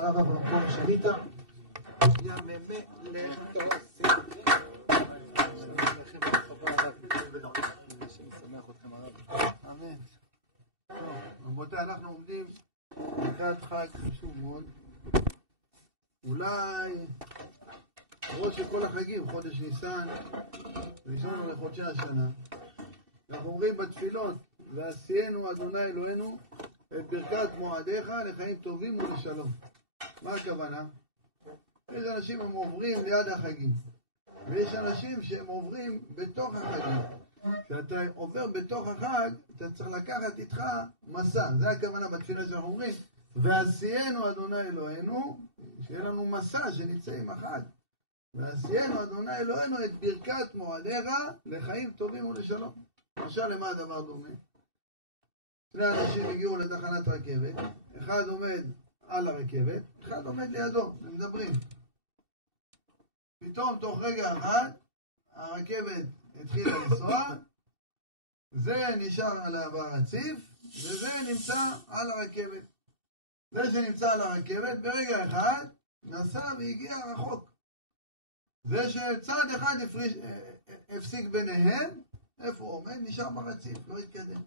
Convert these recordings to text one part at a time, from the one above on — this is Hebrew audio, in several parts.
רבה במקום שליטה יממה לתוספים שלכם ברחבה הרב שמח אתכם הרב אמן. רבותיי, אנחנו עומדים לקראת חג חשוב מאוד, אולי ראש של כל החגים, חודש ניסן, ראשון לחודשי השנה. אנחנו אומרים בתפילות, ועשיינו אדוני אלוהינו את ברכת מועדיך לחיים טובים ולשלום. מה הכוונה? יש אנשים הם עוברים ליד החגים, ויש אנשים שהם עוברים בתוך החגים. כשאתה עובר בתוך החג, אתה צריך לקחת איתך מסע. זה הכוונה בתפילה שאנחנו אומרים, ועשיינו אדוני אלוהינו, שיהיה לנו מסע שנצא עם החג. ועשיינו אדוני אלוהינו את ברכת מועדיך לחיים טובים ולשלום. למשל, למה הדבר דומה? שני אנשים הגיעו לתחנת רכבת, אחד עומד על הרכבת, אחד עומד לידו, ומדברים. פתאום תוך רגע אחד, הרכבת התחילה לנסוע, זה נשאר על הרציף, וזה נמצא על הרכבת. זה שנמצא על הרכבת, ברגע אחד, נסע והגיע רחוק. זה שצד אחד הפסיק ביניהם, איפה הוא עומד? נשאר ברציף, לא התקדם.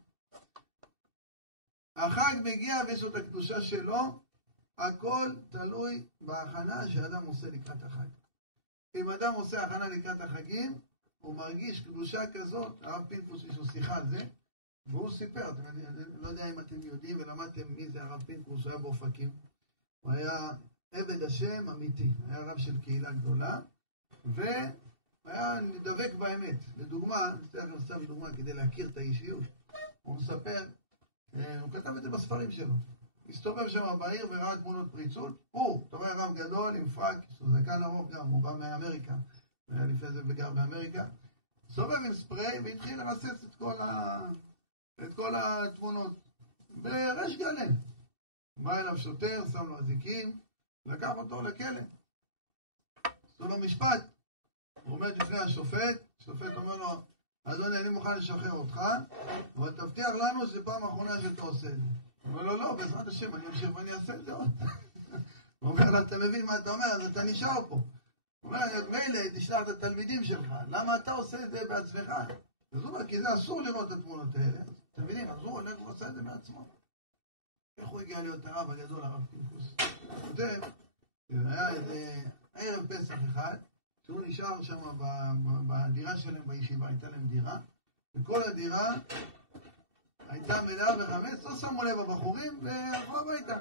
החג מגיע ויש לו את הקדושה שלו, הכל תלוי בהכנה שאדם עושה לקראת החג. אם אדם עושה הכנה לקראת החגים, הוא מרגיש קדושה כזאת. הרב פינקוס יש לו שיחה על זה, והוא סיפר, אני לא יודע אם אתם יודעים ולמדתם מי זה הרב פינקוס, הוא היה באופקים, הוא היה עבד השם אמיתי, היה רב של קהילה גדולה, והיה נדבק באמת. לדוגמה, אני אתן לכם סתם דוגמה כדי להכיר את האישיות, הוא מספר, הוא כתב את זה בספרים שלו. הסתובב שם בעיר וראה תמונות פריצות. אתה רואה רב גדול עם פרק, זקן ארוך גם, הוא בא מאמריקה, היה לפני זה וגר באמריקה. הסתובב עם ספרי והתחיל לרסס את כל התמונות. בריש גלי. בא אליו שוטר, שם לו אזיקים, לקח אותו לכלא. עשו לו משפט. הוא עומד לפני השופט, השופט אומר לו, אדוני, אני מוכן לשחרר אותך, אבל תבטיח לנו שזה פעם האחרונה שאתה עושה את זה. הוא אומר לו, לא, בעזרת השם, אני אמשיך ואני אעשה את זה עוד. הוא אומר לו, אתה מבין מה אתה אומר, אז אתה נשאר פה. הוא אומר, מילא, תשלח את התלמידים שלך, למה אתה עושה את זה בעצמך? אז הוא אומר, כי זה אסור לראות את התמונות האלה. אתם מבינים, אז הוא הולך ועושה את זה בעצמו. איך הוא הגיע להיות הרב הגדול, הרב פינקוס? הוא כותב, היה איזה ערב פסח אחד, שהוא נשאר שם בדירה שלהם בישיבה, הייתה להם דירה, וכל הדירה הייתה מלאה בחמץ, לא שמו לב הבחורים, והלכו הביתה.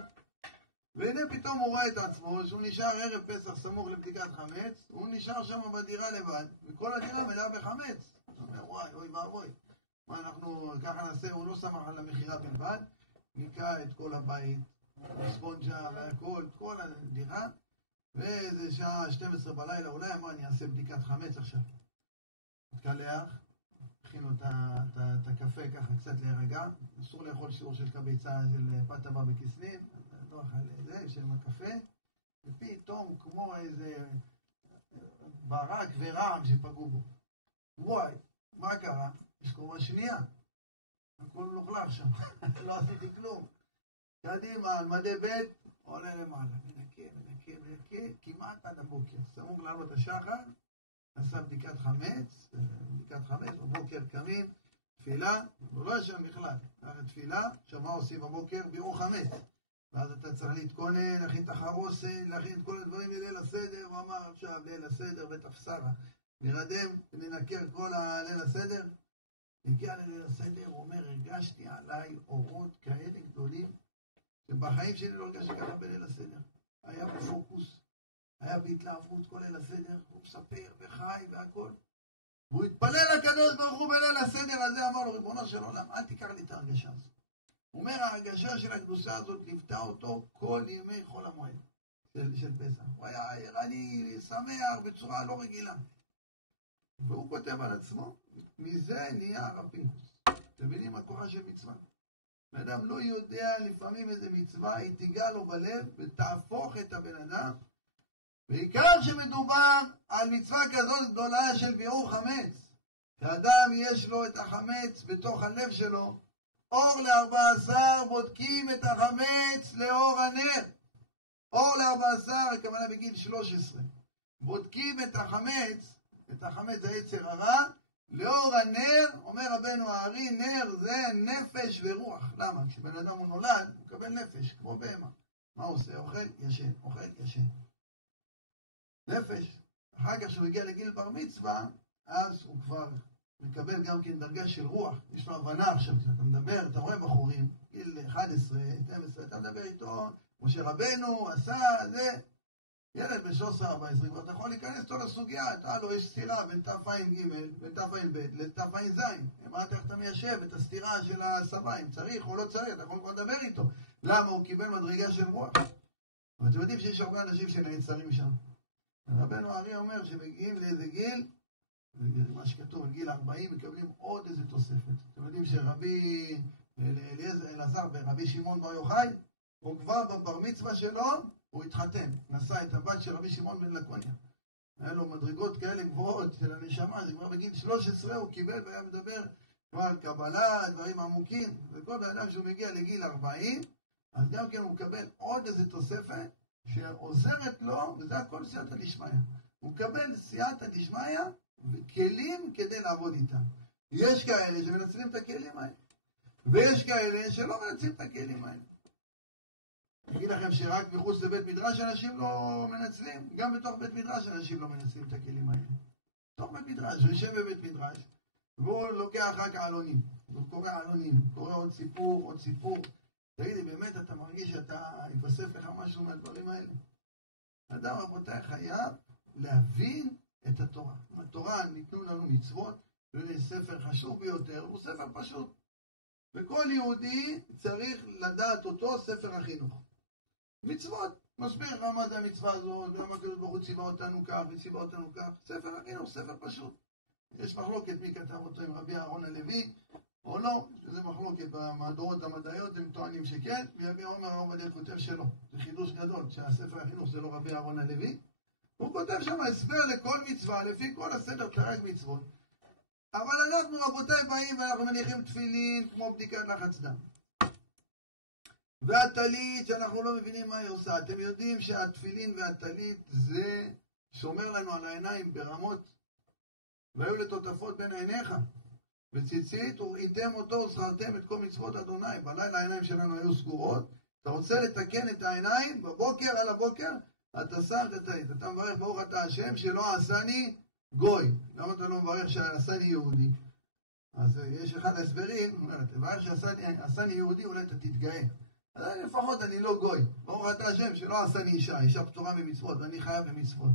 והנה פתאום הוא רואה את עצמו, שהוא נשאר ערב פסח סמוך לבדיקת חמץ, הוא נשאר שם בדירה לבד, וכל הדירה מלאה בחמץ. הוא אומר, וואי, אוי ואבוי, מה אנחנו ככה נעשה? הוא לא שמח על המחירה בלבד, ניקה את כל הבית, ספונג'ה והכל, את כל הדירה, ואיזה שעה 12 בלילה, אולי אמר, אני אעשה בדיקת חמץ עכשיו. התקלח, הכינו את הקפה ככה קצת להירגע, אסור לאכול שיעור של קביצה של פת הבא בכסלין, לא אכל את זה, עם הקפה, ופתאום כמו איזה ברק ורעם שפגעו בו. וואי, מה קרה? יש קומה שנייה. הכל נוכלך שם, לא עשיתי כלום. קדימה, על מדי בית, עולה למעלה, מנקה, כמעט עד הבוקר. סמוך לעלות השחר, עשה בדיקת חמץ, בבוקר קמים, תפילה, הוא לא ישן בכלל, תפילה, שמה עושים בבוקר? בירו חמץ. ואז אתה צריך להתכונן, להכין את החרוסן, להכין את כל הדברים לליל הסדר, הוא אמר עכשיו ליל הסדר בתפסרה, נרדם, ננקר כל הליל הסדר, הגיע לליל הסדר, הוא אומר, הרגשתי עליי אורות כאלה גדולים, שבחיים שלי לא הרגשתי ככה בליל הסדר, היה בפוקוס, היה בהתלהבות כל ליל הסדר, הוא מספר וחי והכל, והוא התפלל לקדוש ברוך הוא בליל הסדר הזה, אמר לו, ריבונו של עולם, אל תיקח לי את ההרגשה הזאת. הוא אומר, ההרגשה של הקדושה הזאת ליוותה אותו כל ימי חול המועד של פסח. הוא היה ערני, שמח, בצורה לא רגילה. והוא כותב על עצמו, מזה נהיה הרב פינקוס. אתם מבינים מה כוחה של מצווה? האדם לא יודע לפעמים איזה מצווה, היא תיגע לו בלב ותהפוך את הבן אדם. בעיקר שמדובר על מצווה כזאת גדולה של ביעור חמץ. האדם יש לו את החמץ בתוך הלב שלו, אור ל14 בודקים את החמץ לאור הנר. אור ל14, הכוונה בגיל 13. בודקים את החמץ זה יצר הרע, לאור הנר, אומר רבנו הארי, נר זה נפש ורוח. למה? כשבן אדם הוא נולד, הוא מקבל נפש, כמו בהמה. מה הוא עושה? אוכל, ישן, אוכל, ישן. נפש. אחר כך כשהוא הגיע לגיל בר מצווה, אז הוא כבר מקבל גם כן דרגה של רוח. יש לו הבנה עכשיו, כשאתה מדבר, אתה רואה בחורים, גיל 11, 12, אתה מדבר איתו, משה רבנו עשה זה, ילד ב-13-14, ואתה יכול להיכנס איתו לסוגיה, אתה לא, יש סתירה בין תפ"ג, בין תפ"ב לתפ"ז. אמרת איך אתה מיישב את הסתירה של הסבא, אם צריך או לא צריך, אתה יכול כבר לדבר איתו. למה? הוא קיבל מדרגה של רוח. ואתם יודעים שיש הרבה אנשים שנעצרים שם. רבנו הארי אומר שמגיעים לאיזה גיל, מה שכתוב, גיל 40, מקבלים עוד איזה תוספת. אתם יודעים שרבי אלעזר ורבי שמעון בר יוחאי, הוא כבר בבר מצווה שלו, הוא התחתן, נשא את הבת של רבי שמעון בן לקוניה. היה לו מדרגות כאלה גבוהות של הנשמה, זה כבר בגיל 13 הוא קיבל והיה מדבר כבר על קבלה, דברים עמוקים, וכל אדם שהוא מגיע לגיל 40, אז גם כן הוא מקבל עוד איזה תוספת שעוזרת לו, וזה הכל סייעתא דשמיא. הוא מקבל סייעתא דשמיא וכלים כדי לעבוד איתם. יש כאלה שמנצלים את הכלים האלה, ויש כאלה שלא מנצלים את הכלים האלה. אני אגיד לכם שרק מחוץ לבית מדרש אנשים לא מנצלים, גם בתוך בית מדרש אנשים לא מנצלים את הכלים האלה. בתוך בית מדרש, הוא יושב בבית מדרש, והוא לוקח רק עלונים, הוא קורא עלונים, קורא עוד סיפור. תגידי, באמת אתה מרגיש שאתה יתווסף לך משהו מהדברים האלה? אדם, רבותיי, חייב להבין את התורה. התורה ניתנו לנו מצוות, וזה ספר חשוב ביותר, הוא ספר פשוט. וכל יהודי צריך לדעת אותו ספר החינוך. מצוות, מסביר למה זה המצווה הזאת, ולמה הקדוש ברוך הוא ציווה אותנו כך וציווה אותנו כך. ספר החינוך, ספר פשוט. יש מחלוקת מי כתב אותו, עם רבי אהרון הלוי או לא, שזה מחלוקת במהדורות המדעיות, הם טוענים שכן, ורבי עומר הרב עובדיה כותב שלא. זה חידוש גדול, שהספר החינוך זה לא רבי אהרון הלוי. הוא כותב שם הסבר לכל מצווה, לפי כל הסדר תרג מצוות. אבל אנחנו רבותיי באים ואנחנו מניחים תפילין כמו בדיקת לחץ דם. והטלית שאנחנו לא מבינים מה היא עושה. אתם יודעים שהתפילין והטלית זה שומר לנו על העיניים ברמות. והיו לטוטפות בין עיניך. וציצית וראיתם אותו וזכרתם את כל מצוות אדוני. בלילה העיניים שלנו היו סגורות. אתה רוצה לתקן את העיניים בבוקר על הבוקר, אתה שם את הטלית. אתה מברך ברוך אתה השם שלא עשני גוי. למה אתה לא מברך שעשני יהודי? אז יש אחד ההסברים, תברך שעשני יהודי אולי אתה תתגאה. אז לפחות אני לא גוי. ברוך אתה השם שלא עשני אישה פטורה ממצוות ואני חייב במצוות.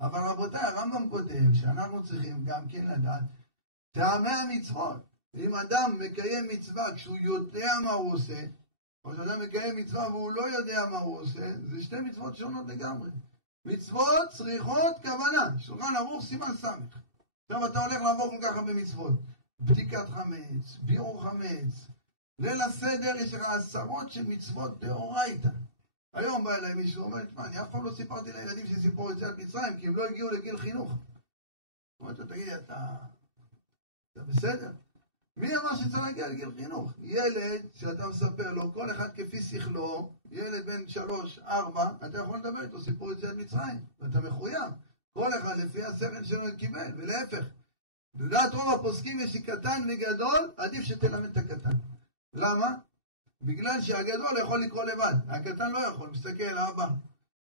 אבל רבותיי, הרמב"ם כותב שאנחנו צריכים גם כן לדעת טעמי המצוות. אם אדם מקיים מצווה כשהוא יודע מה הוא עושה, או שאדם מקיים מצווה והוא לא יודע מה הוא עושה, זה שתי מצוות שונות לגמרי. מצוות צריכות כוונה. שולחן ערוך סימן סמך. עכשיו אתה הולך לעבור כל כך הרבה מצוות. בדיקת חמץ, ביעור חמץ. ליל הסדר יש לך עשרות של מצוות דאורייתא. היום בא אליי מישהו אומר, תשמע, אני אף פעם לא סיפרתי לילדים שסיפור יציאת מצרים, כי הם לא הגיעו לגיל חינוך. אומרת לו, תגיד, אתה בסדר? מי אמר שצריך להגיע לגיל חינוך? ילד שאתה מספר לו, כל אחד כפי שכלו, ילד בן 3-4, אתה יכול לדבר איתו סיפור יציאת מצרים, ואתה מחויב. כל אחד לפי השכל שלו קיבל, ולהפך. לדעת רוב הפוסקים יש לי קטן וגדול, עדיף שתלמד את הקטן. למה? בגלל שהגדול יכול לקרוא לבד, הקטן לא יכול, מסתכל, אבא,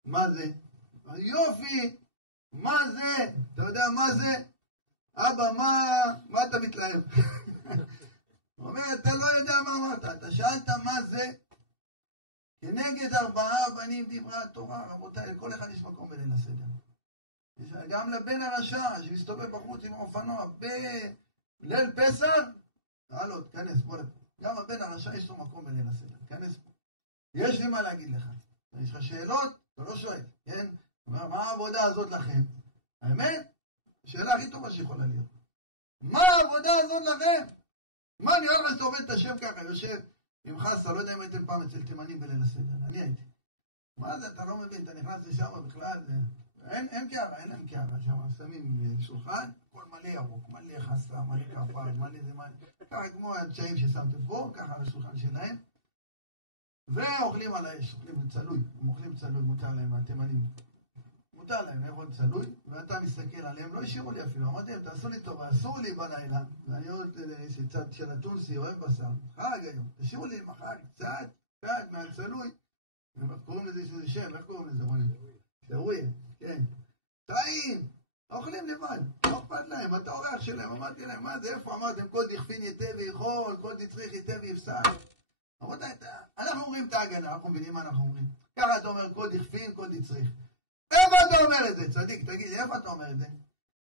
מה זה? יופי, מה זה? אתה יודע מה זה? אבא, מה אתה מתלהב? הוא אומר, אתה לא יודע מה אמרת, אתה שאלת מה זה? כנגד 4 בנים דיברה התורה, רבותיי, לכל אחד יש מקום בליל הסדר. גם לבן הרשע שמסתובב בחוץ עם אופנוע בליל פסח, הלו, תכנס, בוא לפה. גם הבן הרשע יש לו מקום בליל הסדר, תכנס פה. יש לי מה להגיד לך. יש לך שאלות? אתה לא שואל, כן? אומר, מה העבודה הזאת לכם? האמת? השאלה הכי טובה שיכולה להיות. מה העבודה הזאת לכם? מה נראה לך שאתה עובד את השם ככה? יושב עם חסה, לא יודע אם הייתם פעם אצל תימנים בליל הסדר, אני הייתי. מה זה, אתה לא מבין, אתה נכנס לשם בכלל, אין קערה, אין להם קערה שם, שמים שולחן, הכל מלא ירוק, מלא חסה, מלא קרפל, מלא זה מלא, ככה כמו הצ'אים ששמתם פה, ככה על השולחן שלהם. ואוכלים על האש, אוכלים צלוי, הם אוכלים צלוי, מותר להם, התימנים. מותר להם לאכול צלוי, ואתה מסתכל עליהם, לא השאירו לי אפילו, אמרתי להם, תעשו לי טובה, אסור לי בלילה, ואני עוד צד של הטונסי, אוהב בשר, חג היום, תשאירו לי מחג, קצת מהצלוי, קוראים לזה איזה שם, איך קוראים לזה, רוני? שרויה, כן. טעים, אוכלים לבד, לא אכפת להם, אתה אורח שלהם, אמרתי להם, מה זה, איפה אמרתם, כל דכפין ייתה ויכול, כל דצריך ייתה ויפסק. רבותיי, אנחנו אומרים את ההגנה, אנחנו מבינים מה אנחנו אומרים. ככה אתה אומר, כל דכפין, כל דצריך. איפה אתה אומר את זה? צדיק, תגיד, איפה אתה אומר את זה?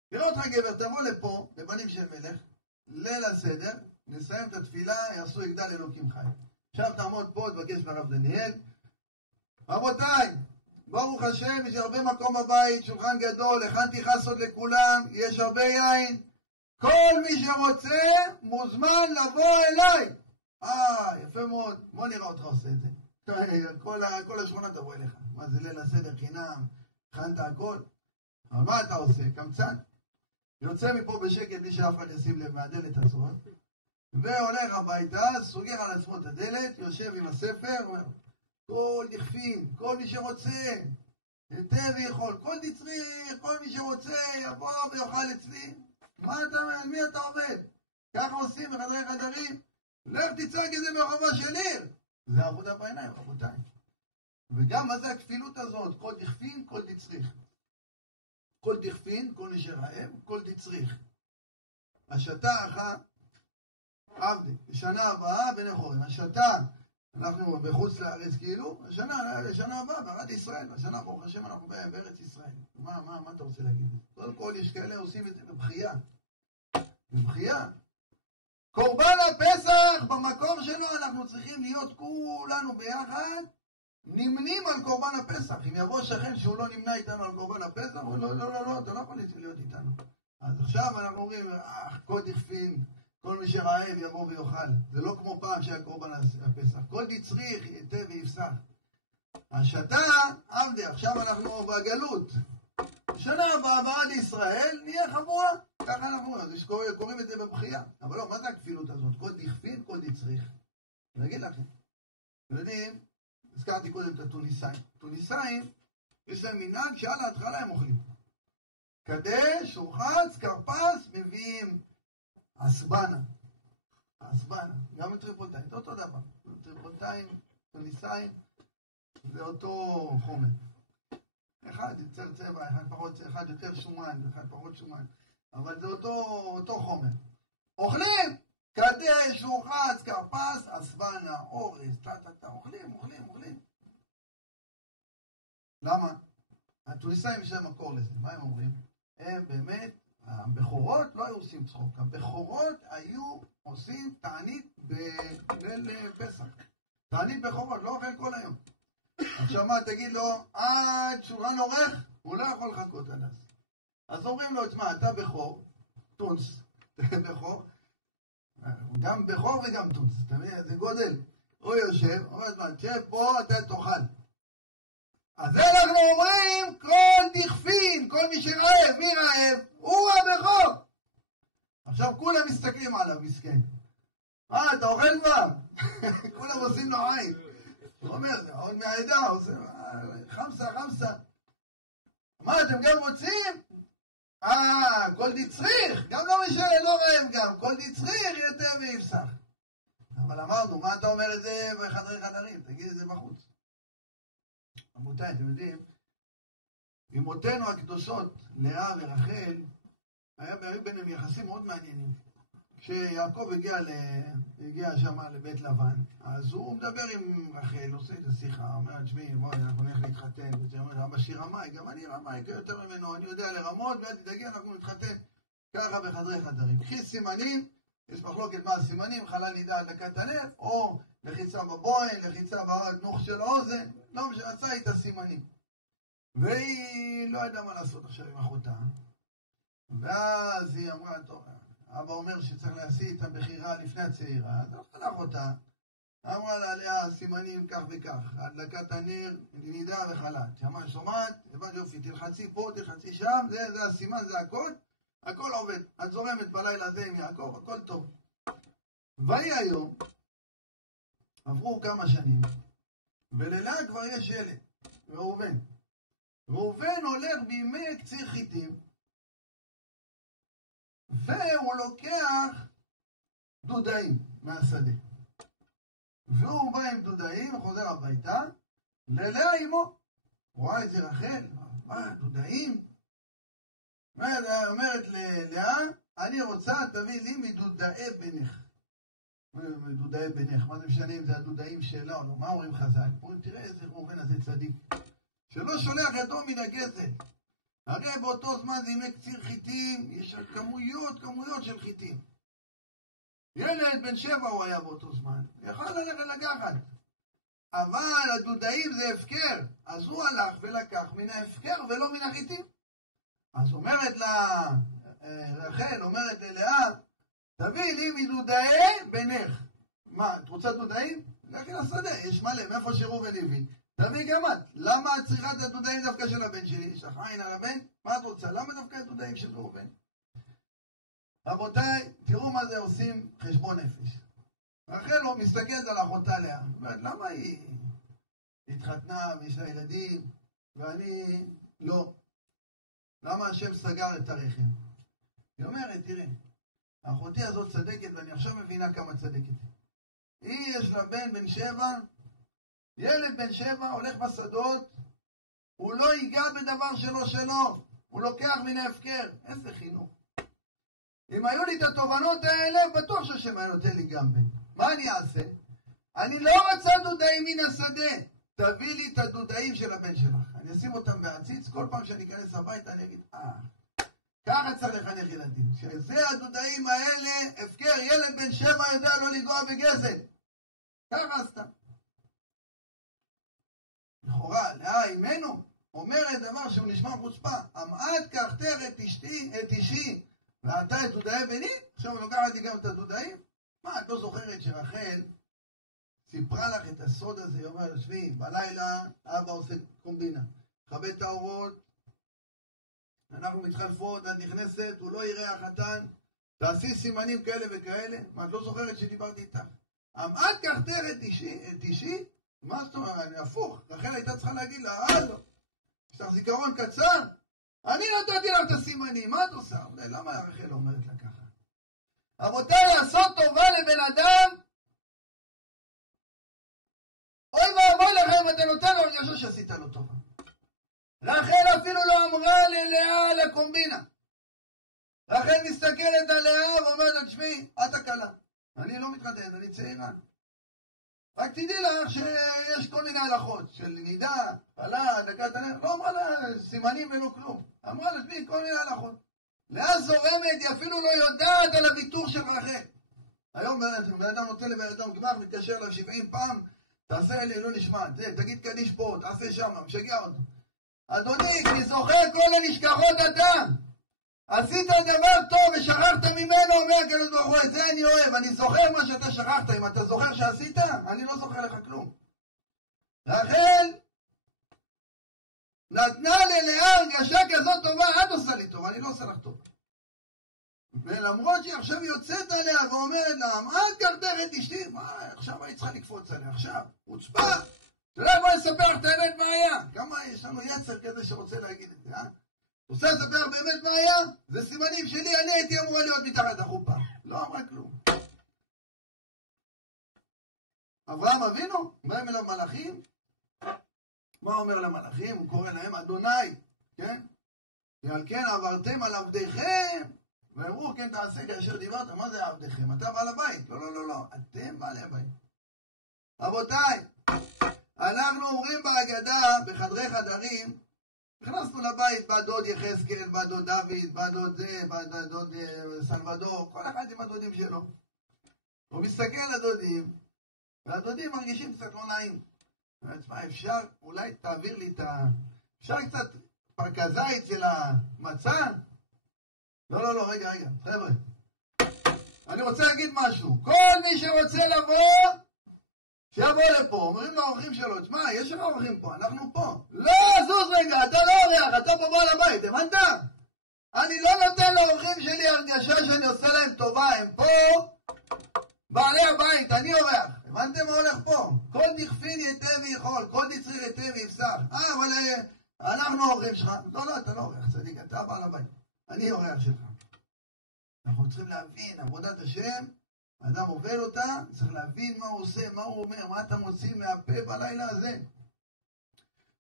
תראה אותך גבר, תבוא לפה, לבנים של מלך, ליל הסדר, נסיים את התפילה, יעשו יגדל אלוקים חי. עכשיו תעמוד פה, תבקש מהרב דניאל. רבותיי, ברוך השם, יש הרבה מקום בבית, שולחן גדול, הכנתי חסות לכולם, יש הרבה יין. כל מי שרוצה, מוזמן לבוא אליי. יפה מאוד, בוא נראה אותך עושה את זה. כל השכונה תבוא אליך. מה זה ליל הסדר חינם? הכנת הכל? אבל מה אתה עושה? קמצן? יוצא מפה בשקט בלי שאף אחד ישים לב מהדלת הזאת, והולך הביתה, סוגר על עצמו את הדלת, יושב עם הספר, אומר, כל דכפין, כל מי שרוצה, היטב ויכול, כל דצריך, כל מי שרוצה, יבוא ויאכל אצלי. מה אתה, על מי אתה עובד? ככה עושים בחדרי חדרים? לך תצעק את זה ברחובה של עיר. זה עבודה בעיניים, רבותיי. וגם מה זה הכפילות הזאת? כל דכפין, כל דצריך. כל דכפין, כל מי שרעב, כל דצריך. השתה אחת, עבדי, בשנה הבאה בני חורין. השתה, אנחנו בחוץ לארץ כאילו, השנה הבאה בארץ ישראל, השנה ברוך השם אנחנו בארץ ישראל. מה אתה רוצה להגיד? קודם כל יש כאלה עושים את זה בבחייה. בבחייה. קורבן הפסח במקום שלו אנחנו צריכים להיות כולנו ביחד נמנים על קורבן הפסח. אם יבוא שכן שהוא לא נמנה איתנו על קורבן הפסח, הוא לא, אתה לא יכול להיות איתנו. אז עכשיו אנחנו אומרים, כל דכפין, כל מי שרעב יבוא ויאכל. זה לא כמו פעם שהיה קורבן הפסח. כל דצריך ייתה ויפסח. השתה, עבדי, עכשיו אנחנו בגלות. שנה הבאה בעד ישראל נהיה חבורה. ככה אנחנו קוראים את זה בבחייה. אבל לא, מה זה הכפילות הזאת? כל דכפין, כל דצריך. אני אגיד לכם. אתם יודעים, הזכרתי קודם את התוניסאים. תוניסאים, יש להם מנהג שעל ההתחלה הם אוכלים. קדש, רוחץ, קרפס, מביאים אסבנה. אסבנה. גם טריפולטאים, זה אותו דבר. טריפולטאים, תוניסאים, זה אותו חומר. אחד יותר צבע, אחד יותר שומן, אחד פחות שומן. אבל זה אותו חומר. אוכלים! קדש, רוחץ, קרפס, אסבנה, אורז, אוכלים. למה? התוניסאים יש להם מקור לזה. מה הם אומרים? הם באמת, הבכורות לא היו עושים צחוק. הבכורות היו עושים תענית בליל פסח. תענית בכורות, לא אוכל כל היום. עכשיו מה, תגיד לו, עד שולחן עורך, הוא לא יכול לחכות עד אז אומרים לו, תשמע, אתה בכור, טונס, בכור, גם בכור וגם טונס, אתה מבין? זה גודל. הוא יושב, אומר, תשמע, תשב פה, אתה תאכל. אז אנחנו אומרים, כל דכפין, כל מי שרעב, מי רעב? הוא הבכור. עכשיו כולם מסתכלים עליו, מסכן. אתה אוכל כבר? כולם עושים לו עין. הוא אומר, עוד מהעדה, עושה, חמסה. מה, אתם גם רוצים? כל דצריך, גם לא משנה, לא רעב גם, כל דצריך יותר ויפסח. אבל אמרנו, מה אתה אומר את זה בחדרי חדרים? תגיד את זה בחוץ. רבותיי, אתם יודעים, אמותינו הקדושות, לאה ורחל, היו ביניהם יחסים מאוד מעניינים. כשיעקב הגיע שם לבית לבן, אז הוא מדבר עם רחל, עושה את השיחה, אומר, תשמעי, בואי, אנחנו נלך להתחתן. הוא אומר, אבא שלי רמאי, גם אני רמאי, יותר ממנו, אני יודע לרמות, ואז תגיע, אנחנו נתחתן. ככה בחדרי חדרים. קחי סימנים, יש מחלוקת מה הסימנים, חלל נידה הדלקת הלב, או לחיצה בבוהן, לחיצה בנוח של האוזן, לא משנה, עשה איתה סימנים. והיא לא ידעה מה לעשות עכשיו עם אחותה. ואז היא אמרה, טוב, אבא אומר שצריך להשיא את הבחירה לפני הצעירה, אז הלך אותה, אמרה לה עליה סימנים כך וכך, הדלקת הנר, נידה וחלת. אמרה, שומעת, הבנת יופי, תלחצי פה, תלחצי שם, זה הסימן, זה הכל עובד. את זורמת בלילה הזה עם יעקב, הכל טוב. והיא היום, עברו כמה שנים, וללאה כבר יש ילד, ראובן. ראובן הולך בימי קציר חיטים, והוא לוקח דודאים מהשדה. והוא בא עם דודאים וחוזר הביתה, ללאה אמו. רואה את זה רחל, מה, דודאים? אומרת ללאה, אני רוצה, תביא לי מדודאי בנך. מדודאי בנך, מה זה משנה אם זה הדודאים שלה או לא? מה אומרים חז"ל? אומרים, תראה איזה ראובן הזה צדיק. שלא שולח ידו מן הגזל. הרי באותו זמן זה ימי קציר חיטים, יש כמויות של חיטים. ילד בן 7 הוא היה באותו זמן, יכל ללכת לקחת. אבל הדודאים זה הפקר, אז הוא הלך ולקח מן ההפקר ולא מן החיטים. אז אומרת לה, רחל אומרת ללאה, תביא לי מדודאי בנך. מה, את רוצה דודאים? לכי לשדה, יש מלא, מאיפה שראובן הביא. תביא גם את. למה את צריכה את הדודאים דווקא של הבן שלי? יש לך עין על הבן? מה את רוצה? למה דווקא הדודאים של ראובן? רבותיי, תראו מה זה עושים חשבון נפש. רחל לא מסתכלת על אחותה לאה. אומרת, למה היא התחתנה ויש לה ילדים ואני לא? למה השם סגר את הרחם? היא אומרת, תראה, אחותי הזאת צדקת ואני עכשיו מבינה כמה צדקת. היא יש לה בן 7, ילד בן 7 הולך בשדות, הוא לא ייגע בדבר שלו, הוא לוקח מן ההפקר. איזה חינוך. אם היו לי את התובנות האלה, בטוח שהשם היה נותן לי גם בן. מה אני אעשה? אני לא רוצה דודאים מן השדה. תביא לי את הדודאים של הבן שלך. אני אשים אותם בעציץ, כל פעם שאני אכנס הביתה אני אגיד, ככה צריך לחנך ילדים. שזה הדודאים האלה, הפקר, ילד בן 7 יודע לא לגוע בגזל. ככה עשתה. לכאורה, לאה אימנו, אומרת דבר שהוא נשמע חוצפה. אמרת קחתך את אישי, ואתה את דודאי בני? עכשיו הוא לוקחת לי גם את הדודאים? מה, את לא זוכרת שרחל סיפרה לך את הסוד הזה? היא אומרת, שבי, בלילה אבא עושה קומבינה. חבד את האורות, אנחנו מתחלפות, את נכנסת, הוא לא יראה החתן, תעשי סימנים כאלה וכאלה. מה, את לא זוכרת שדיברתי איתך? אמרת קחתך את אישי? מה זאת אומרת? אני הפוך. רחל הייתה צריכה להגיד לה, לא. יש לך זיכרון קצר? אני נתתי לה את הסימנים, מה את עושה? למה רחל אומרת לה ככה? רבותיי, לעשות טובה לבן אדם, אוי ואבוי לך אם אתה נותן לו הרגשה שעשית לו טובה. רחל אפילו לא אמרה ללאה לקומבינה. רחל מסתכלת על לאה ואומרת, תשמעי, את הקלה. אני לא מתחתנת, אני צעירה. רק תדעי לך שיש כל מיני הלכות של נידה, פלה, דקת הנר, לא אמרה לה סימנים ולא כלום. אמרה לה, תשמעי, כל מיני הלכות. לאה זורמת, היא אפילו לא יודעת על הוויתור של רחל. היום בן אדם נותן לבן אדם גמח, מתקשר אליו 70 פעם, תעשה לי, לא נשמע, תגיד קדיש פה, תעשה שם, משגע אותו. אדוני, אני זוכר כל הנשכחות אתה. עשית דבר טוב ושכחת ממנו, אומר הקדוש ברוך הוא, את זה אני אוהב, אני זוכר מה שאתה שכחת, אם אתה זוכר שעשית, אני לא זוכר לך כלום. רחל נתנה ללאה הרגשה כזאת טובה, את עושה לי טוב, אני לא עושה לך טוב. ולמרות שהיא עכשיו יוצאת עליה ואומרת לה, מה קחתך את אשתי? מה, עכשיו היא צריכה לקפוץ עליה, עכשיו, חוצפה. אתה יודע מה לספר לך את האמת מה היה? כמה יש לנו יצר כזה שרוצה להגיד את זה, רוצה לספר באמת מה היה? זה סימנים שלי, אני הייתי אמורה להיות מתחת החופה. לא אמרה כלום. אברהם אבינו, באים אליו מלאכים. מה אומר למלאכים? הוא קורא להם אדוני, כן? ועל כן עברתם על עבדיכם, ואמרו, כן תעשה כאשר דיברת, מה זה עבדיכם? אתה בעל הבית. לא, לא, לא, לא, אתם בעלי הבית. רבותיי, אנחנו אומרים בהגדה, בחדרי חדרים, נכנסנו לבית, בא דוד יחזקאל, בא דוד דוד, בא דוד זה, בא דוד סלבדור, כל אחד עם הדודים שלו. הוא מסתכל על הדודים, והדודים מרגישים קצת לא נעים. הוא אומר, מה אפשר? אולי תעביר לי את אפשר קצת פרקזה אצל המצה? לא, לא, לא, רגע, חבר'ה. אני רוצה להגיד משהו. כל מי שרוצה לבוא, שיבוא לפה, אומרים לאורחים שלו, תשמע, יש לך אורחים פה, אנחנו פה. לא, זוז רגע, אתה לא אורח, אתה פה בעל הבית, הבנת? אני לא נותן לאורחים שלי הרגשה שאני עושה להם טובה, הם פה, בעלי הבית, אני אורח. הבנתם מה הולך פה? כל דכפין יתה ויכול, כל דצריר יתה ויפסח. אבל אנחנו אורחים שלך. לא, אתה לא אורח, צדיק, אתה בעל הבית. אני אורח שלך. אנחנו צריכים להבין, עבודת השם, האדם עובד אותה, צריך להבין מה הוא עושה, מה הוא אומר, מה אתה מוציא מהפה בלילה הזה.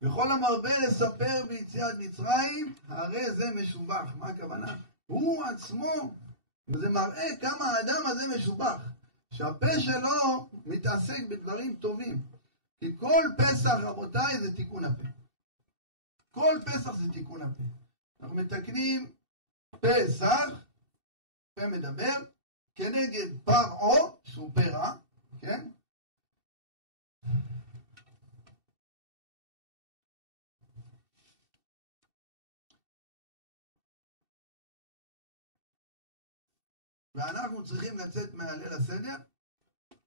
וכל המרבה לספר ביציאת מצרים, הרי זה משובח. מה הכוונה? הוא עצמו, וזה מראה כמה האדם הזה משובח. שהפה שלו מתעסק בדברים טובים. כי כל פסח, רבותיי, זה תיקון הפה. כל פסח זה תיקון הפה. אנחנו מתקנים פסח, פה מדבר, כנגד פרעה, שהוא פרע, כן? ואנחנו צריכים לצאת מהליל הסדר,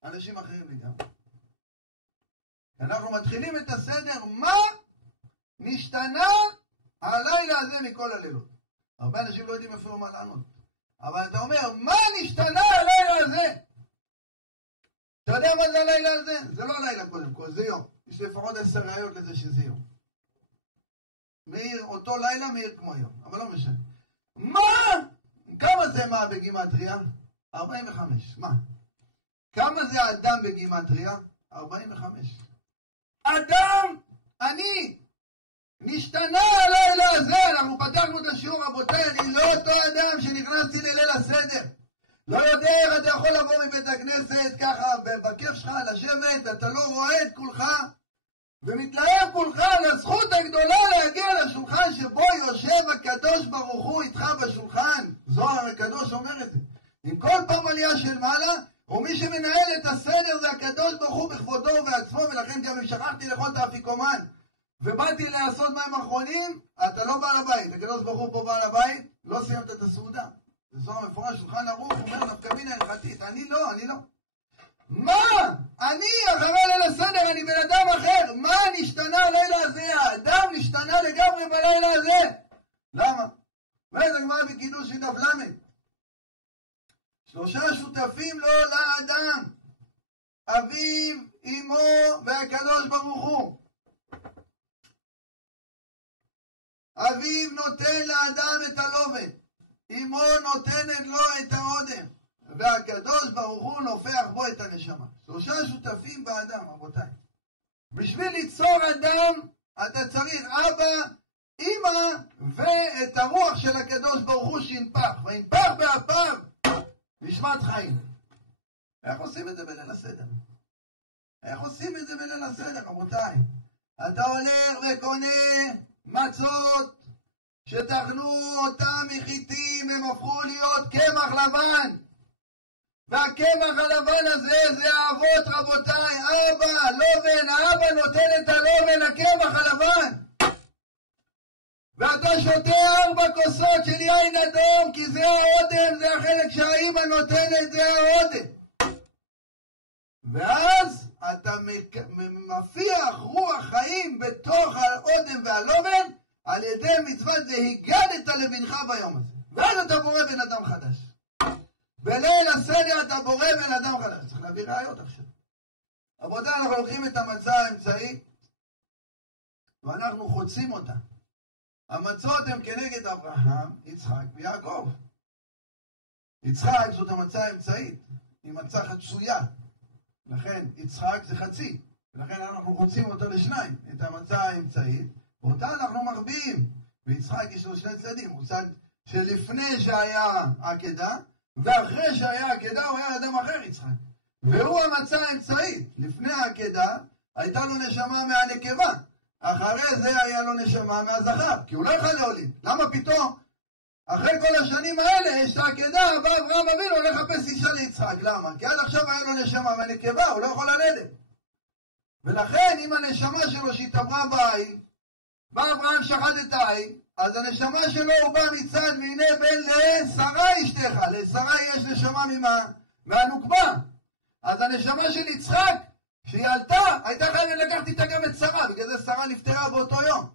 אנשים אחרים לגמרי. אנחנו מתחילים את הסדר, מה נשתנה הלילה הזה מכל הלילות? הרבה אנשים לא יודעים אפילו מה לענות. אבל אתה אומר, מה נשתנה הלילה הזה? אתה יודע מה זה הלילה הזה? זה לא הלילה קודם כל, זה יום. יש לפחות 10 ראיות לזה שזה יום. מאיר, אותו לילה מאיר כמו יום, אבל לא משנה. מה? כמה זה מה בגימטריה? 45. מה? כמה זה אדם בגימטריה? 45. אדם, אני, נשתנה הלילה הזה. אנחנו פתחנו את השיעור, רבותיי, אני לא אותו אדם שנכנסתי לליל הסדר. לא יודע איך אתה יכול לבוא מבית הכנסת ככה בכיף שלך לשבת, אתה לא רואה את כולך ומתלהב כולך על הזכות הגדולה להגיע לשולחן שבו יושב הקדוש ברוך הוא איתך בשולחן. זוהר הקדוש אומר את זה. עם כל פמליה של מעלה, ומי שמנהל את הסדר זה הקדוש ברוך הוא בכבודו ובעצמו, ולכן גם אם שכחתי לאכול את האפיקומן ובאתי לעשות מים אחרונים, אתה לא בעל הבית. הקדוש ברוך הוא פה בעל הבית, לא סיימת את הסעודה. זה זוהר מפורש, שולחן ערוך, אומר נפקא מינה הלכתית. אני לא. מה? אני אחרי ליל הסדר, אני בן אדם אחר. מה נשתנה הלילה הזה? האדם נשתנה לגמרי בלילה הזה. למה? ואת הגמרא בקידוש דף למד. 3 שותפים לו לאדם, אביו, אמו והקדוש ברוך הוא. אביו נותן לאדם את הלובן, אמו נותנת לו את האודם, והקדוש ברוך הוא נופח בו את הנשמה. 3 שותפים באדם, רבותיי. בשביל ליצור אדם, אתה צריך אבא, אמא, ואת הרוח של הקדוש ברוך הוא שינפח. וינפח באפיו נשמת חיים. איך עושים את זה בליל הסדר? רבותיי? אתה הולך וקונה מצות שטחנו אותם מחיטים, הם הפכו להיות קמח לבן. והקמח הלבן הזה זה האבות, רבותיי. אבא, לובן, האבא נותן את הלובן, הקמח הלבן. ואתה שותה 4 כוסות של יין אדום, כי זה האודם, זה החלק שהאמא נותנת, זה האודם. ואז אתה מפיח רוח חיים בתוך האודם והלובן, על ידי מצוות והגדת לבנך ביום הזה. ואז אתה בורא בן אדם חדש. בליל הסדר אתה בורא בן אדם חדש. צריך להביא ראיות עכשיו. רבותיי, אנחנו לוקחים את המצה האמצעית, ואנחנו חוצים אותה. המצות הן כנגד אברהם, יצחק ויעקב. יצחק זאת המצה האמצעית, היא מצה חצויה. לכן יצחק זה חצי. ולכן אנחנו חוצים אותו לשניים, את המצה האמצעית, ואותה אנחנו מחביאים. ויצחק יש לו 2 צדדים, הוא צד שלפני שהיה עקדה, ואחרי שהיה עקדה הוא היה אדם אחר, יצחק. והוא המצה האמצעית. לפני העקדה הייתה לו נשמה מהנקבה. אחרי זה היה לו נשמה מהזכר, כי הוא לא יכול להוליד. למה פתאום? אחרי כל השנים האלה יש את העקדה, בא אברהם אבינו, הולך לחפש אישה ליצחק. למה? כי עד עכשיו היה לו נשמה מהנקבה, הוא לא יכול ללדת. ולכן אם הנשמה שלו שהתעברה בעין, בא אברהם שחט את העין, אז הנשמה שלו הוא בא מצד והנה בן לשרה אשתך. לשרה יש נשמה ממה? מהנוקבה. אז הנשמה של יצחק כשהיא עלתה, הייתה חייבת לקחת איתה גם את שרה, בגלל זה שרה נפטרה באותו יום.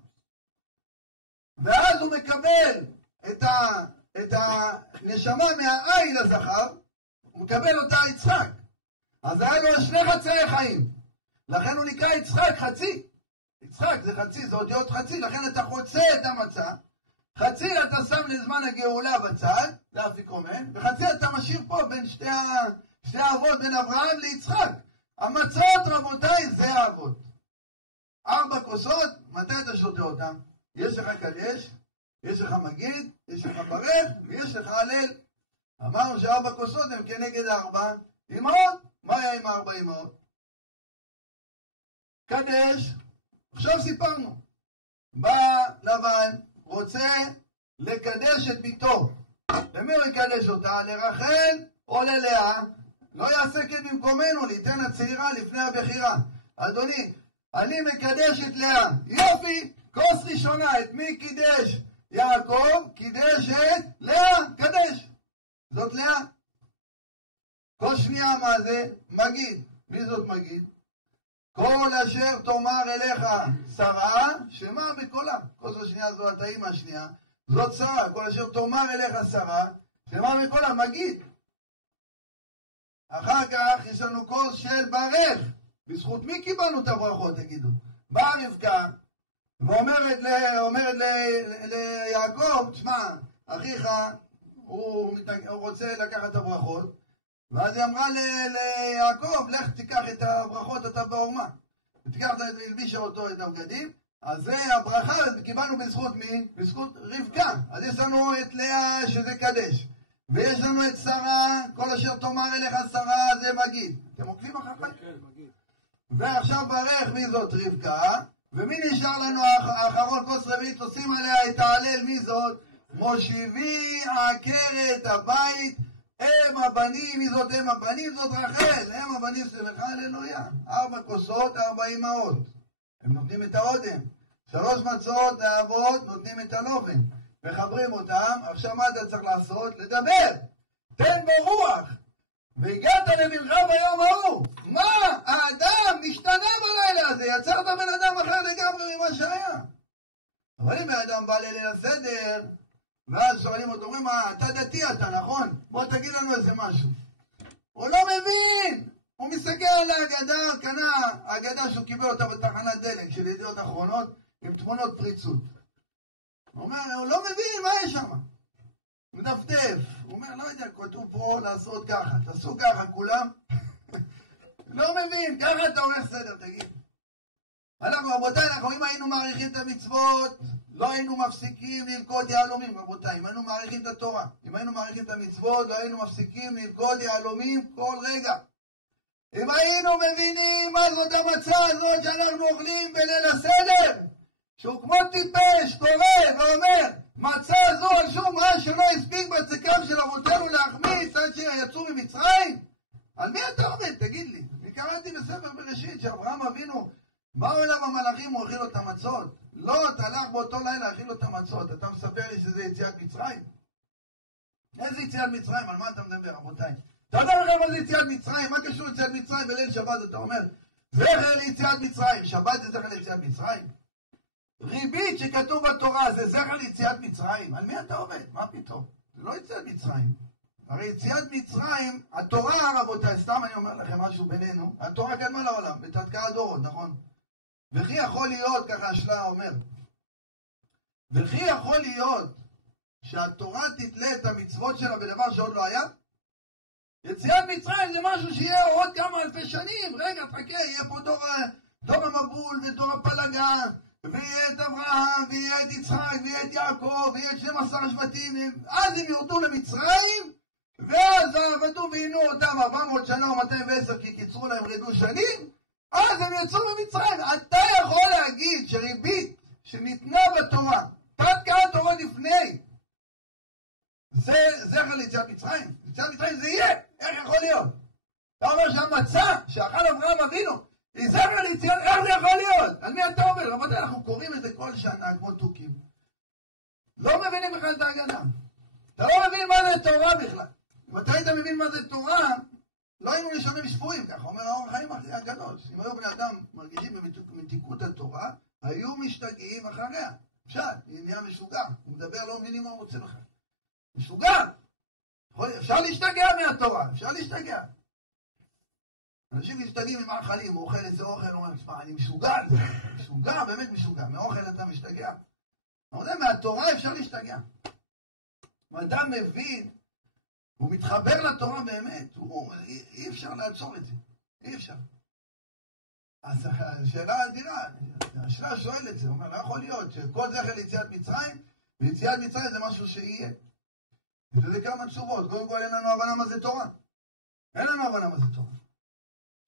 ואז הוא מקבל את הנשמה מהעין לזכר, הוא מקבל אותה יצחק. אז היה לו 2 חצאי חיים. לכן הוא נקרא יצחק חצי. יצחק זה חצי, זה אותיות חצי, לכן אתה חוצה את המצה. חצי אתה שם לזמן הגאולה בצד, זה אפיקומן, וחצי אתה משאיר פה בין שתי האבות, בין אברהם ליצחק. המצות, רבותיי, זה האבות. 4 כוסות, מתי אתה שותה אותם? יש לך קדש, יש לך מגיד, יש לך ברך, ויש לך הלל. אמרנו ש4 כוסות הם כנגד 4 אמהות. מה היה עם 4 אמהות? קדש, עכשיו סיפרנו. בא לבן, רוצה לקדש את ביתו. למי הוא יקדש אותה? לרחל או ללאה? לא יעשה כן במקומנו, ליתן הצעירה לפני הבחירה. אדוני, אני מקדש את לאה. יופי, כוס ראשונה. את מי קידש? יעקב קידש את לאה, קדש. זאת לאה. כוס שנייה מה זה? מגיד. מי זאת מגיד? כל אשר תאמר אליך שרה, שמע בקולה. כוס השנייה זאת האמא השנייה. זאת שרה. כל אשר תאמר אליך שרה, שמע בקולה, מגיד. אחר כך יש לנו כוס של ברך. בזכות מי קיבלנו את הברכות, תגידו? באה רבקה ואומרת ליעקב, תשמע, אחיך הוא רוצה לקחת את הברכות, ואז היא אמרה ליעקב, לך תיקח את הברכות אתה בעורמה, ותיקח את הלבישה אותו את הבגדים. אז זה הברכה, קיבלנו בזכות מי? בזכות רבקה. אז יש לנו את לאה שזה קדש, ויש לנו את שרה, כל אשר תאמר אליך שרה זה מגיד. אתם עוקבים אחר כך? כן, מגיד. ועכשיו ברך, מי זאת? רבקה. ומי נשאר לנו האחרון? כוס רביעית, עושים עליה את ההלל. מי זאת? מושיבי עקרת הבית הם הבנים. מי זאת הם הבנים? זאת רחל. הם הבנים שלך, הללויה. 4 כוסות, 4 אמהות. הם נותנים את האודם. 3 מצות לאבות נותנים את הלובן. מחברים אותם. עכשיו מה אתה צריך לעשות? לדבר. תן בו רוח. והגעת למלחם ביום ההוא. מה? האדם נשתנה בלילה הזה. יצרת בן אדם אחר לגמרי ממה שהיה. אבל אם האדם בא לליל הסדר, ואז שואלים אותו, אומרים, אתה דתי אתה, נכון? בוא תגיד לנו איזה משהו. הוא לא מבין. הוא מסתכל על ההגדה, קנה ההגדה שהוא קיבל אותה בתחנת דלק של ידיעות אחרונות, עם תמונות פריצות. הוא אומר, הוא לא מבין מה יש שם. הוא מדפדף. הוא אומר, לא יודע, כתוב פה לעשות ככה. תעשו ככה כולם. לא מבין, ככה אתה הולך סדר, תגיד. אנחנו, רבותיי, אם היינו מעריכים את המצוות, לא היינו מפסיקים ללכוד יהלומים, רבותיי. אם היינו מעריכים את התורה, אם היינו מעריכים את המצוות, לא היינו מפסיקים ללכוד יהלומים כל רגע. אם היינו מבינים מה זאת המצה הזאת שאנחנו אוכלים בליל הסדר, שהוא כמו טיפש, קורא ואומר, מצה זו על שום מה שלא הספיק בצקם של אבותינו להחמיץ עד שיצאו ממצרים? על מי אתה עומד? תגיד לי. אני קראתי בספר בראשית שאברהם אבינו, באו אליו המלאכים, הוא הכיל לו את המצות. לא, תלך באותו לילה, הכיל לו את המצות. אתה מספר לי שזה יציאת מצרים? איזה יציאת מצרים? על מה אתה מדבר, רבותיי? אתה יודע לכם מה זה יציאת מצרים? מה קשור יציאת מצרים בליל שבת? אתה אומר, זכר ליציאת מצרים. שבת זה זכר ליציאת מצרים? ריבית שכתוב בתורה זה זכר ליציאת מצרים. על מי אתה עובד? מה פתאום? זה לא יציאת מצרים. הרי יציאת מצרים, התורה, רבותיי, סתם אני אומר לכם משהו בינינו, התורה קדמה לעולם, בתתקעה דורות, נכון? וכי יכול להיות, ככה השלה אומר, וכי יכול להיות שהתורה תתלה את המצוות שלה בדבר שעוד לא היה? יציאת מצרים זה משהו שיהיה עוד כמה אלפי שנים. רגע, תחכה, יהיה פה דור המבול ודור הפלגה, ויהיה את אברהם, ויהיה את יצחק, ויהיה את יעקב, ויהיה את 12 השבטים. אז הם יורדו למצרים, ואז עבדו ועינו אותם 400 שנה או 210, כי קיצרו להם רדו שנים, אז הם יצאו ממצרים. אתה יכול להגיד שריבית שניתנה בתורה, תתקעה תורה לפני, זה זכר ליציאת מצרים? יציאת מצרים זה יהיה, איך יכול להיות? אתה אומר שהמצה שאכל אברהם אבינו היא זכר ליציאת, איך זה יכול להיות? על מי אתה אומר? רבותיי, אנחנו קוראים את זה כל שנה כמו תוכים, לא מבינים בכלל את ההגנה. אתה לא מבין מה זה תורה בכלל. אם אתה היית מבין מה זה תורה, לא היינו ראשונים שפויים, ככה אומר האור החיים הגדול. אם היו בני אדם מרגישים במתיקות התורה, היו משתגעים אחריה. פשט, היא נהיה משוגע, הוא מדבר, לא מבינים מה הוא רוצה לך. משוגע. אפשר להשתגע מהתורה, אפשר להשתגע. אנשים משתגעים ממאכלים, הוא אוכל איזה אוכל, הוא אומר, תשמע, אני משוגע, באמת משוגע, מאוכל אתה משתגע. אבל מהתורה אפשר להשתגע. אדם מבין, הוא מתחבר לתורה באמת, אי אפשר לעצור את זה, אי אפשר. אז השאלה אדירה, השאלה שואל את זה, הוא אומר, לא יכול להיות שכל זכר ליציאת מצרים, ויציאת מצרים זה משהו שיהיה. וזה כמה תשובות, קודם כל אין לנו הבנה מה זה תורה. אין לנו הבנה מה זה תורה.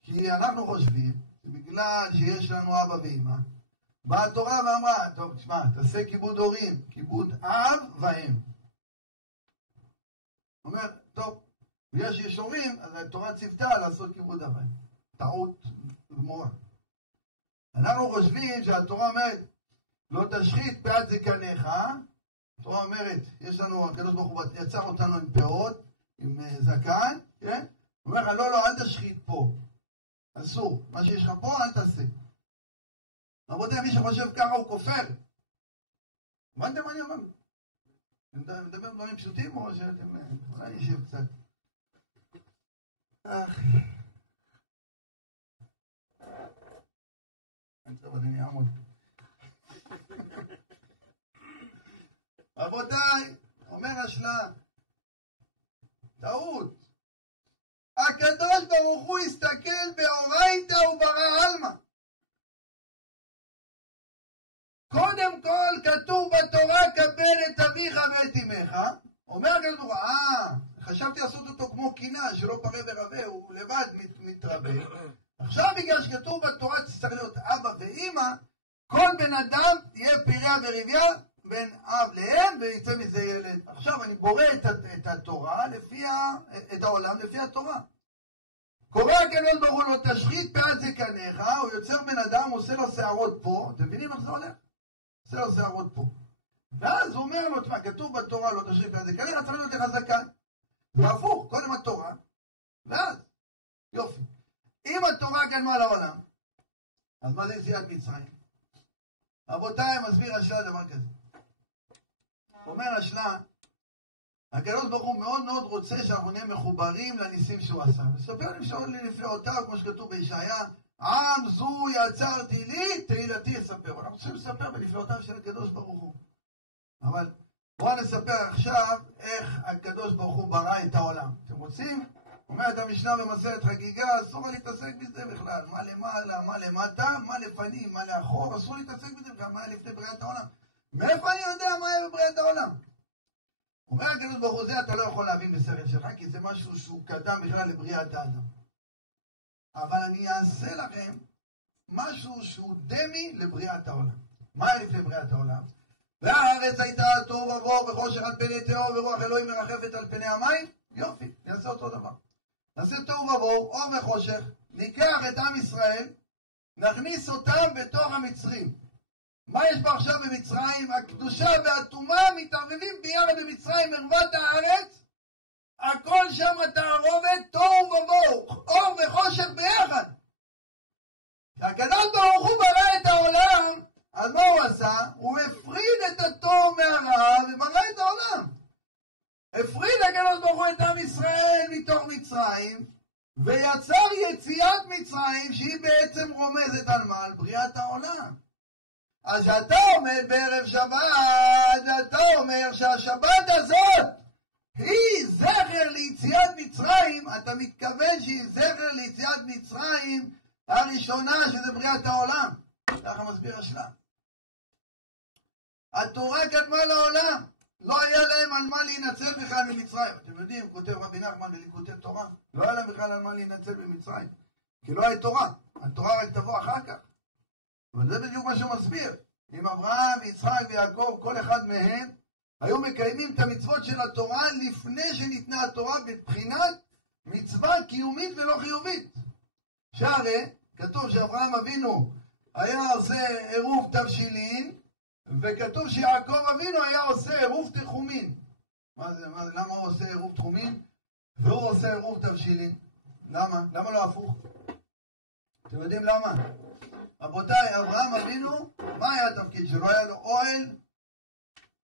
כי אנחנו חושבים, שבגלל שיש לנו אבא ואמא, באה התורה ואמרה, טוב, תשמע, תעשה כיבוד הורים, כיבוד אב ואם. הוא אומר, טוב, בגלל שיש הורים, אז התורה ציוותה לעשות כיבוד אב ואם. טעות גמורה. אנחנו חושבים שהתורה אומרת, לא תשחית פאת זקניך, התורה אומרת, יש לנו, הקדוש ברוך הוא יצר אותנו עם פאות, עם זקן, כן? הוא אומר לך, לא, אל תשחית פה. אסור. מה שיש לך פה, אל תעשה. רבותיי, מי שחושב ככה הוא כופר. הבנתם מה אני אומר? אני מדבר דברים פשוטים או שאתם... אולי נשב קצת. טוב, אני אעמוד. רבותיי, אומר השלה, טעות. הקדוש ברוך הוא הסתכל באורייתא וברא עלמא. קודם כל כתוב בתורה קבל את אביך ואת אמך. אומר הקדוש ברוך הוא, חשבתי לעשות אותו כמו קינה, שלא פרה ורבה, הוא לבד מתרבה. עכשיו בגלל שכתוב בתורה צריך להיות אבא ואמא, כל בן אדם תהיה פיריה וריביה בין אב לאם ויצא מזה ילד. עכשיו אני בורא את התורה את העולם לפי התורה. קורא הקדוש ברוך הוא לא תשחית פאת זקניך, הוא יוצר בן אדם, הוא עושה לו שערות פה, אתם מבינים איך זה הולך? עושה לו שערות פה. ואז הוא אומר לו, תשמע, כתוב בתורה לא תשחית פאת זקניך, צריך להיות לך זקן. והפוך, קודם התורה, ואז, יופי. אם התורה קדמה לעולם, אז מה זה יציאת מצרים? רבותיי, מסביר השלה דבר כזה. אומר השלה, הקדוש ברוך הוא מאוד מאוד רוצה שאנחנו נהיה מחוברים לניסים שהוא עשה. מספר לי שאול לי נפלאותיו, כמו שכתוב בישעיה, עם זו יצרתי לי, תהילתי יספר. אנחנו צריכים לספר בנפלאותיו של הקדוש ברוך הוא. אבל בואו נספר עכשיו איך הקדוש ברוך הוא ברא את העולם. אתם רוצים? אומרת המשנה במסכת חגיגה, אסור להתעסק בזה בכלל. מה למעלה, מה למטה, מה לפנים, מה לאחור, אסור להתעסק בזה בכלל. מה היה לפני בריאת העולם? מאיפה אני יודע מה היה בבריאת העולם? אומר הקדוש ברוך הוא, זה אתה לא יכול להבין בסרט שלך, כי זה משהו שהוא קדם בכלל לבריאת האדם. אבל אני אעשה לכם משהו שהוא דמי לבריאת העולם. מה היה לפני בריאת העולם? והארץ הייתה תוהו ובוהו וחושך על פני תהום ורוח אלוהים מרחפת על פני המים. יופי, נעשה אותו דבר. נעשה תוהו ובוהו, אור וחושך, ניקח את עם ישראל, נכניס אותם בתוך המצרים. מה יש פה עכשיו במצרים? הקדושה והטומאה מתערבבים ביחד במצרים, ערוות הארץ. הכל שם תערובת, תוהו ובוהו, אור וחושך ביחד. כשהקדוש ברוך הוא ברא את העולם, אז מה הוא עשה? הוא הפריד את הטוב מהרע וברא את העולם. הפריד הקדוש ברוך הוא את עם ישראל מתוך מצרים, ויצר יציאת מצרים שהיא בעצם רומזת על מה? על בריאת העולם. אז אתה עומד בערב שבת, אתה אומר שהשבת הזאת היא זכר ליציאת מצרים, אתה מתכוון שהיא זכר ליציאת מצרים הראשונה שזה בריאת העולם. ככה מסביר השלה. התורה קדמה לעולם, לא היה להם על מה להינצל בכלל ממצרים. אתם יודעים, כותב רבי נחמן בליקוטי תורה, לא היה להם בכלל על מה להינצל במצרים, כי לא היה תורה, התורה רק תבוא אחר כך. אבל זה בדיוק מה שהוא מסביר. אם אברהם, יצחק ויעקב, כל אחד מהם, היו מקיימים את המצוות של התורה לפני שניתנה התורה בבחינת מצווה קיומית ולא חיובית. שהרי כתוב שאברהם אבינו היה עושה עירוב תבשילין, וכתוב שיעקב אבינו היה עושה עירוב תחומין. למה הוא עושה עירוב תחומין והוא עושה עירוב תבשילין? למה? למה לא הפוך? אתם יודעים למה? רבותיי, אברהם אבינו, מה היה התפקיד שלו? היה לו אוהל,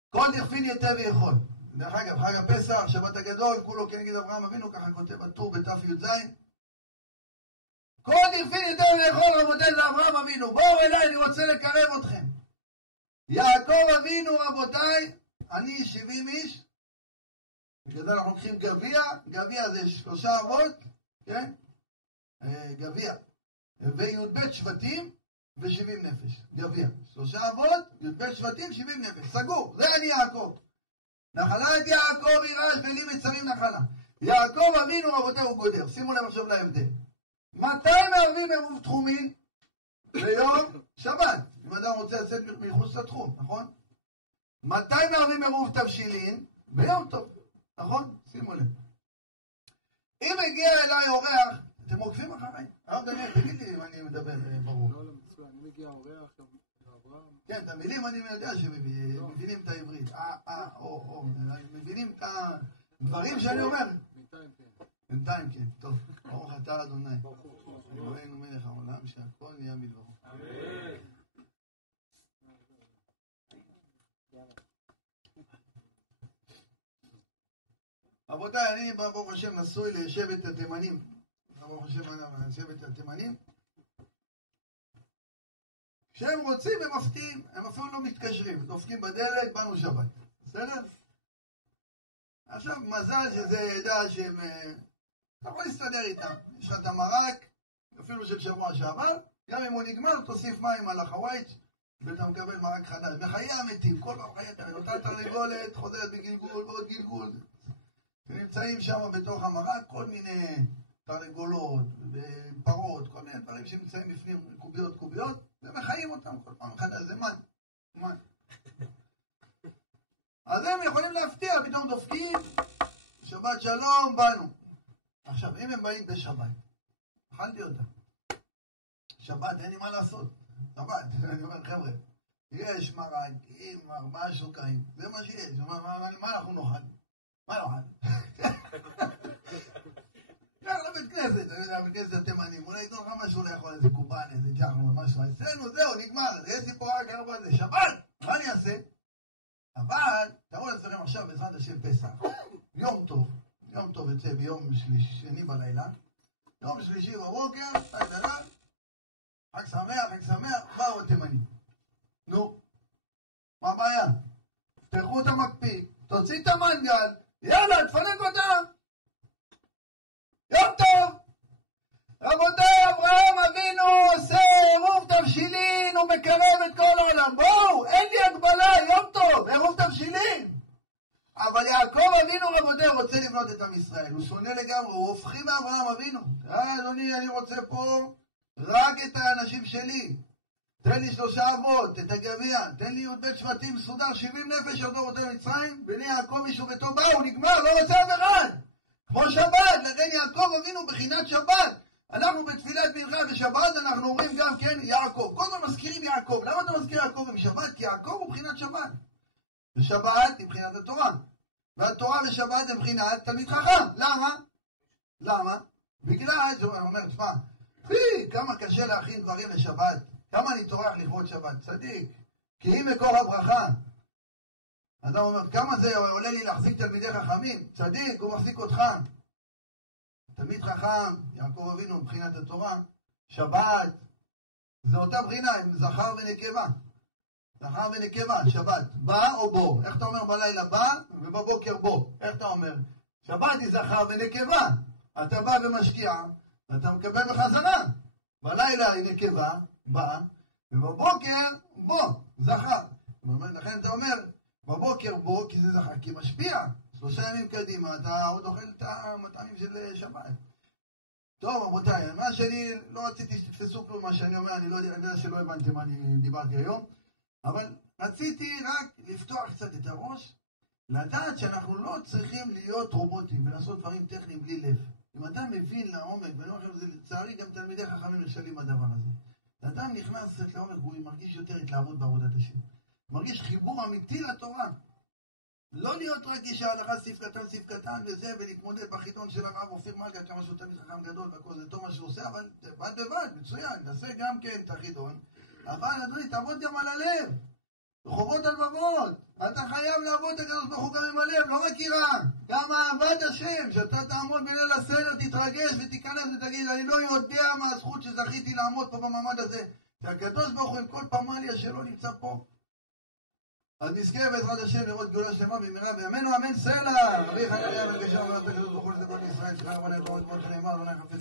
כל דכפין יתה ויכול. דרך אגב, חג הפסח, שבת הגדול, כולו כנגד אברהם אבינו, ככה כותב הטור בת"י. כל דכפין יותר לאכול רבותיי זה אברהם אבינו. בואו אליי, אני רוצה לקרב אתכם. יעקב אבינו רבותיי, אני 70 איש. בגלל זה אנחנו לוקחים גביע, גביע זה 3 אבות, כן? גביע. וי"ב שבטים ו70 נפש. גביע. 3 אבות, י"ב שבטים, 70 נפש. סגור, זה אני יעקב. נחלת יעקב ירש ולי מצרים נחלה. יעקב אבינו רבותיי הוא גודר. שימו לב עכשיו להבדל. מתי מערבים עירוב תחומין? ביום שבת. אם אדם רוצה לצאת מחוץ לתחום, נכון? מתי מערבים עירוב תבשילין? ביום טוב, נכון? שימו לב. אם הגיע אליי אורח, אתם עוקבים אחריי? הרב דניאל, תגיד לי אם אני מדבר ברור. לא, מצוין. אם הגיע אורח, אברהם... כן, את המילים אני יודע שמבינים את העברית. מבינים את הדברים שאני אומר. בינתיים כן. בינתיים כן, טוב. ברוך אתה אדוני. אלוהינו מלך העולם, שהכל נהיה בדברו. רבותיי, אני ברוך השם נשוי לשבט התימנים. ברוך השם אני שבט התימנים. כשהם רוצים הם מפתיעים, הם אפילו לא מתקשרים, דופקים בדלת, באנו שבת. בסדר? עכשיו מזל שזה ידע שהם... אתה יכול להסתדר איתם. יש לך את המרק, אפילו של שבוע שעבר, גם אם הוא נגמר, תוסיף מים על החווייץ' ואתה מקבל מרק חדש. בחיי המתים, כל פעם חיי המתים, אותה תרנגולת חוזרת בגלגול ועוד גלגול. ונמצאים שם בתוך המרק כל מיני תרנגולות ופרות, כל מיני דברים שנמצאים בפנים קוביות, ומחיים אותם כל פעם חדש, זה מן. אז הם יכולים להפתיע, פתאום דופקים, שבת שלום, באנו. עכשיו, אם הם באים בשבת, אכלתי אותם. שבת, אין לי מה לעשות. שבת, אני אומר, חבר'ה, יש מרקים, 4 שוקרים, זה מה שיש. מה אנחנו נאכל? מה נאכל? כך לבית כנסת, בית כנסת התימנים, אולי ייתנו לך משהו לאכול, איזה קובן, איזה ג'חנו, משהו, אצלנו, זהו, נגמר, יש לי פה רק 4 זה, שבת, מה אני אעשה? אבל, תראו לעצמכם עכשיו בעזרת השם פסח, יום טוב יוצא ביום שני בלילה, יום שלישי בבוקר, חג שמח, באו התימנים. נו, מה הבעיה? תפתחו את המקפיא, תוציא את המנגל, יאללה, תפנק אותה. יום טוב. רבותיי, אברהם אבינו עושה עירוב תבשילין, הוא מקרב את כל העולם. בואו, אין לי הגבלה, יום טוב, עירוב תבשילין. אבל יעקב אבינו רבותיי רוצה לבנות את עם ישראל, הוא שונה לגמרי, הוא הופכים מאברהם אבינו. אדוני, אני רוצה פה רק את האנשים שלי. תן לי 3 אבות, את הגביע, תן לי י"ב שבטים מסודר, 70 נפש ירדו אותם למצרים, בני יעקב ישובתו באו, נגמר, לא רוצה אף אחד. כמו שבת, לכן יעקב אבינו בחינת שבת. אנחנו בתפילת מנחה בשבת, אנחנו אומרים גם כן יעקב. כל הזמן מזכירים יעקב. למה אתה מזכיר יעקב עם שבת? כי יעקב הוא בחינת שבת. ושבת היא בחינת התורה. והתורה ושבת היא בחינת תלמיד חכם. למה? בגלל, הוא אומר, תשמע, כמה קשה להכין דברים לשבת. כמה אני טורח לכבוד שבת. צדיק. כי היא מקור הברכה. אדם אומר, כמה זה עולה לי להחזיק תלמידי חכמים? צדיק, הוא מחזיק אותך. תלמיד חכם, יעקב אבינו, מבחינת התורה, שבת, זה אותה בחינה, עם זכר ונקבה. זכר ונקבה, שבת. בא או בוא? איך אתה אומר בלילה בא ובבוקר בוא? איך אתה אומר? שבת היא זכר ונקבה. אתה בא ומשקיע, ואתה מקבל בחזרה. בלילה היא נקבה, בא, ובבוקר בוא, זכר. לכן אתה אומר, בבוקר בוא, כי זה זכר, כי משפיע. 3 ימים קדימה, אתה עוד אוכל את המטעמים של שבת. טוב, רבותיי, מה שאני לא רציתי שתתפסו כלום מה שאני אומר, אני לא יודע שלא הבנתם מה אני דיברתי היום, אבל רציתי רק לפתוח קצת את הראש, לדעת שאנחנו לא צריכים להיות רובוטים ולעשות דברים טכניים בלי לב. אם אתה מבין לעומק, ואני אומר לכם, זה לצערי גם תלמידי חכמים נכשלים בדבר הזה. אדם נכנס לעומק, הוא מרגיש יותר התלהבות בעבודת השם. מרגיש חיבור אמיתי לתורה. לא להיות רק איש ההלכה סעיף קטן וזה, ולהתמודד בחידון של הרב אופיר מלכה, כמה שהוא תמיד חכם גדול והכל זה טוב מה שהוא עושה, אבל בד בבד, מצוין, נעשה גם כן את החידון, אבל אדוני, תעבוד גם על הלב. חובות הלבבות. אתה חייב לעבוד את הקדוש ברוך הוא גם עם הלב, לא רק יראה, גם אהבת השם, שאתה תעמוד בליל הסדר, תתרגש ותיכנס ותגיד, אני לא יודע מה הזכות שזכיתי לעמוד פה במעמד הזה, שהקדוש ברוך הוא עם כל פמליה שלו נמצא פה. אז נזכה בעזרת השם לראות גאולה שלמה במהרה בימינו, אמן סלע. רבי חנניה בן גשם, אמרת הקדוש ברוך הוא לזכות ישראל, שכר רבני דורות כמו שנאמר, לא נחפש